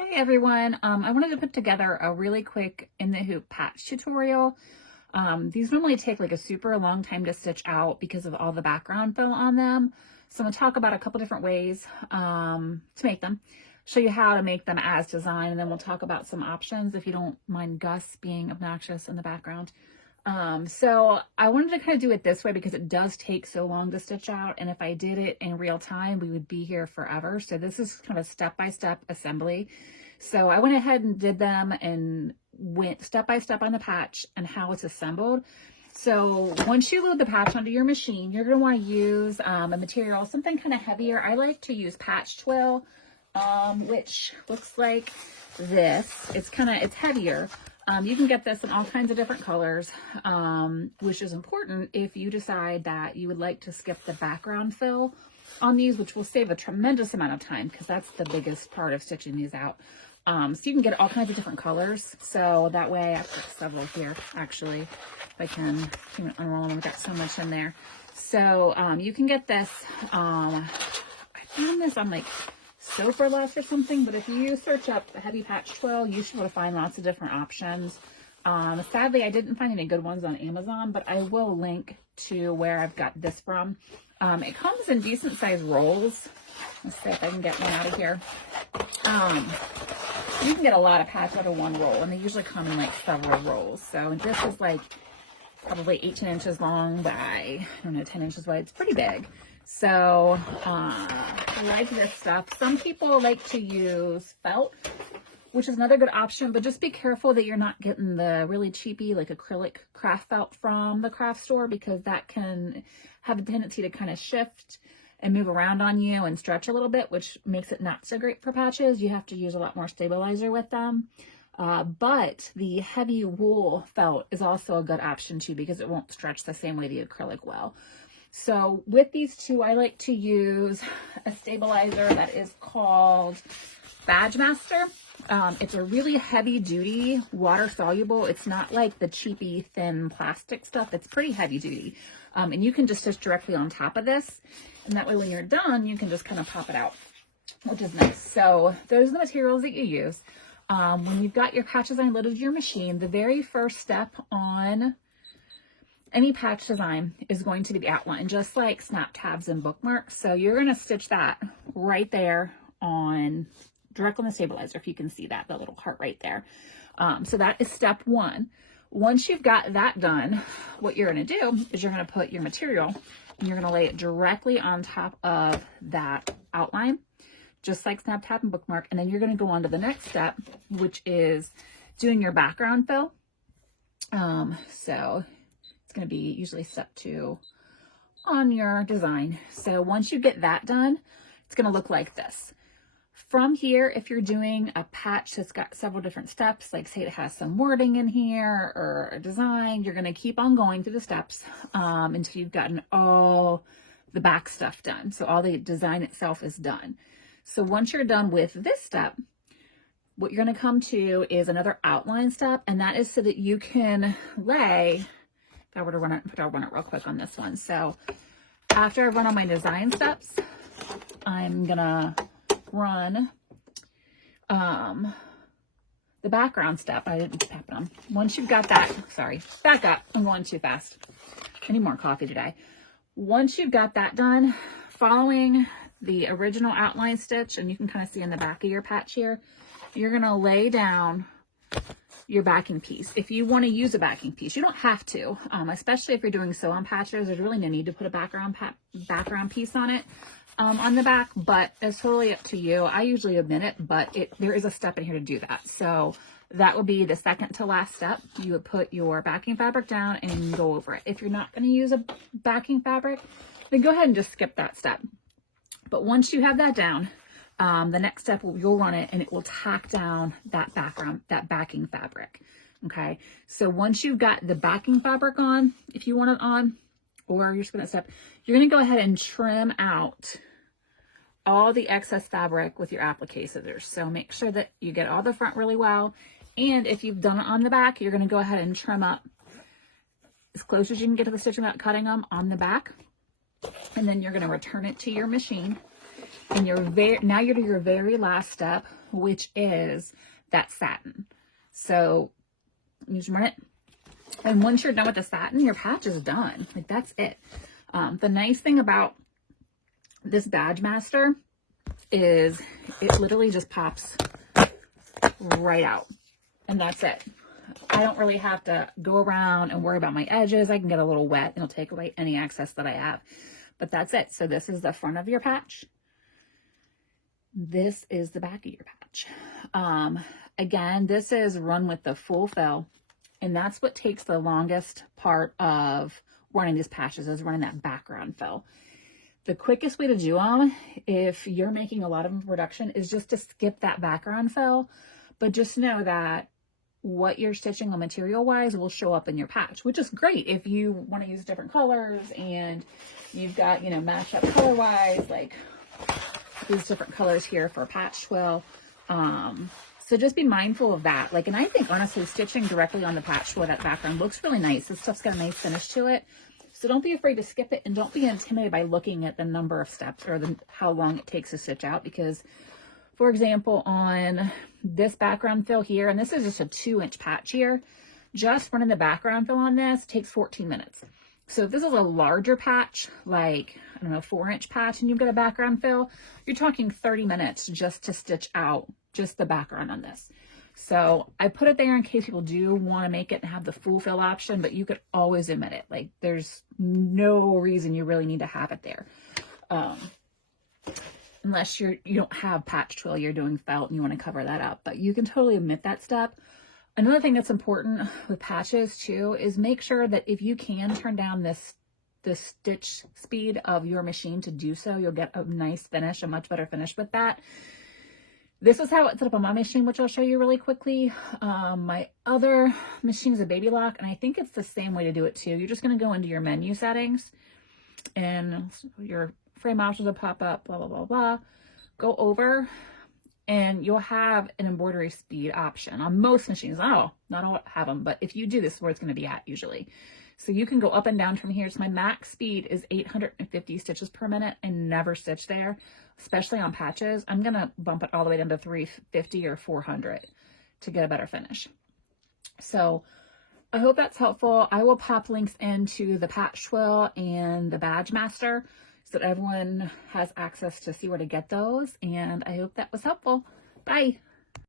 Hey everyone, I wanted to put together a really quick in the hoop patch tutorial. These normally take like a super long time to stitch out because of all the background fill on them. So I'm going to talk about a couple different ways to make them, show you how to make them as designed, and then we'll talk about some options if you don't mind Gus being obnoxious in the background. So I wanted to kind of do it this way because it does take so long to stitch out, and if I did it in real time, we would be here forever. So this is kind of a step-by-step assembly. So I went ahead and did them and went step-by-step on the patch and how it's assembled. So once you load the patch onto your machine, you're going to want to use a material, something kind of heavier. I like to use patch twill, which looks like this. It's heavier. You can get this in all kinds of different colors, which is important if you decide that you would like to skip the background fill on these, which will save a tremendous amount of time because that's the biggest part of stitching these out. So you can get all kinds of different colors. So that way, I've got several here, actually. If I can unroll them, we've got so much in there. So you can get this. I found this on like So For Less or something, but if you search up the heavy patch twill, you should be able to find lots of different options. Sadly, I didn't find any good ones on Amazon, but I will link to where I've got this from. It comes in decent sized rolls. Let's see if I can get one out of here. You can get a lot of patch out of one roll, and they usually come in like several rolls. So this is like probably 18 inches long by, I don't know, 10 inches wide. It's pretty big. So I like this stuff. Some people like to use felt, which is another good option, but just be careful that you're not getting the really cheapy, like acrylic craft felt from the craft store, because that can have a tendency to kind of shift and move around on you and stretch a little bit, which makes it not so great for patches. You have to use a lot more stabilizer with them. But the heavy wool felt is also a good option too, because it won't stretch the same way the acrylic will. So with these two, I like to use a stabilizer that is called Badgemaster. It's a really heavy duty, water soluble. It's not like the cheapy thin plastic stuff. It's pretty heavy duty. And you can just stitch directly on top of this. And that way when you're done, you can just kind of pop it out, which is nice. So those are the materials that you use. When you've got your patch design loaded to your machine, the very first step on any patch design is going to be the outline, just like snap tabs and bookmarks. So you're going to stitch that right there on directly on the stabilizer, if you can see that, the little heart right there. So that is step one. Once you've got that done, what you're going to do is you're going to put your material and you're going to lay it directly on top of that outline, just like snap tab and bookmark. And then you're going to go on to the next step, which is doing your background fill. So it's going to be usually step 2 on your design. So once you get that done, it's going to look like this. From here, if you're doing a patch that's got several different steps, like say it has some wording in here or a design, you're going to keep on going through the steps until you've gotten all the back stuff done. So all the design itself is done. So once you're done with this step, what you're going to come to is another outline step, and that is so that you can lay, if I were to run it, I'll run it real quick on this one. So after I run all my design steps, I'm going to run the background step. I didn't tap it on. Once you've got that, sorry, back up. I'm going too fast. I need more coffee today. Once you've got that done, following the original outline stitch, and you can kind of see in the back of your patch here, you're going to lay down your backing piece. If you want to use a backing piece, you don't have to, especially if you're doing sew-on patches. There's really no need to put a background piece on it on the back, but it's totally up to you. I usually omit it, but there is a step in here to do that. So that would be the second to last step. You would put your backing fabric down and go over it. If you're not going to use a backing fabric, then go ahead and just skip that step. But once you have that down, the next step, you'll run it and it will tack down that backing fabric. Okay. So once you've got the backing fabric on, if you want it on, or you're just going to step, you're going to go ahead and trim out all the excess fabric with your applique scissors. So make sure that you get all the front really well. And if you've done it on the back, you're going to go ahead and trim up as close as you can get to the stitch without cutting them on the back. And then you're going to return it to your machine. And now you're to your very last step, which is that satin. So you just run it. And once you're done with the satin, your patch is done. Like, that's it. The nice thing about this Badgemaster is it literally just pops right out. And that's it. I don't really have to go around and worry about my edges. I can get a little wet and it'll take away any excess that I have. But that's it. So this is the front of your patch. This is the back of your patch. Again, this is run with the full fill. And that's what takes the longest part of running these patches, is running that background fill. The quickest way to do them, if you're making a lot of production, is just to skip that background fill. But just know that what you're stitching on material wise will show up in your patch, which is great if you want to use different colors and you've got, you know, match up color wise, like these different colors here for patch twill. So just be mindful of that. Like, and I think honestly, stitching directly on the patch twill, that background looks really nice. This stuff's got a nice finish to it. So don't be afraid to skip it, and don't be intimidated by looking at the number of steps or how long it takes to stitch out. Because, for example, on this background fill here, and this is just a 2-inch patch here, just running the background fill on this takes 14 minutes. So if this is a larger patch, like, I don't know, 4-inch patch, and you've got a background fill, you're talking 30 minutes just to stitch out just the background on this. So I put it there in case people do want to make it and have the full fill option, but you could always omit it. Like, there's no reason you really need to have it there. Unless you don't have patch twill, you're doing felt and you want to cover that up, but you can totally omit that step. Another thing that's important with patches too is make sure that if you can turn down the stitch speed of your machine to do so, you'll get a nice finish, a much better finish with that. This is how it's set up on my machine, which I'll show you really quickly. My other machine is a baby lock, and I think it's the same way to do it too. You're just going to go into your menu settings, and your frame options will pop up, blah, blah, blah, blah. Go over, and you'll have an embroidery speed option on most machines. Not all have them, but if you do, this is where it's going to be at usually. So you can go up and down from here. So my max speed is 850 stitches per minute and never stitch there, especially on patches. I'm going to bump it all the way down to 350 or 400 to get a better finish. So I hope that's helpful. I will pop links into the patch twill and the Badgemaster so that everyone has access to see where to get those. And I hope that was helpful. Bye.